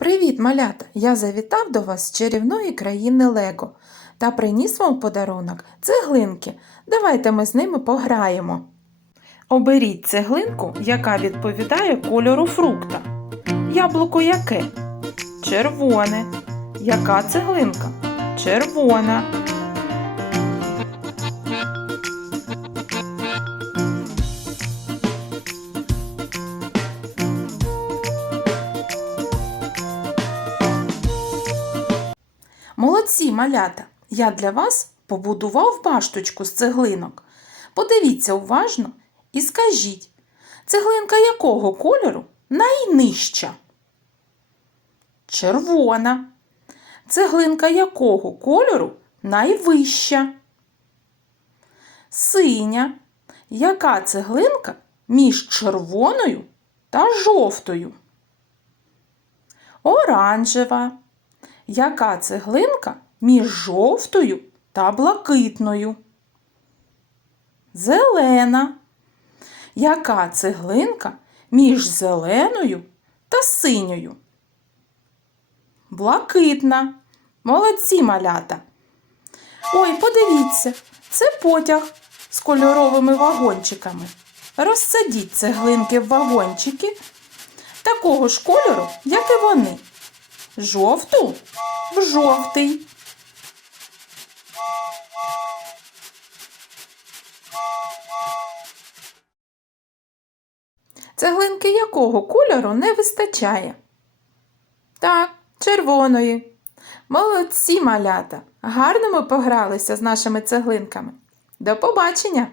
Привіт, малята! Я завітав до вас з чарівної країни Лего та приніс вам подарунок цеглинки. Давайте ми з ними пограємо. Оберіть цеглинку, яка відповідає кольору фрукта. Яблуко яке? Червоне. Яка цеглинка? Червона. Молодці, малята! Я для вас побудував башточку з цеглинок. Подивіться уважно і скажіть, цеглинка якого кольору найнижча? Червона. Цеглинка якого кольору найвища? Синя. Яка цеглинка між червоною та жовтою? Оранжева. Яка цеглинка між жовтою та блакитною? Зелена. Яка цеглинка між зеленою та синьою? Блакитна. Молодці малята. Ой, подивіться, це потяг з кольоровими вагончиками. Розсадіть цеглинки в вагончики такого ж кольору, як і вони. Жовту в жовтий. Цеглинки якого кольору не вистачає? Так, червоної. Молодці малята. Гарно ми погралися з нашими цеглинками. До побачення!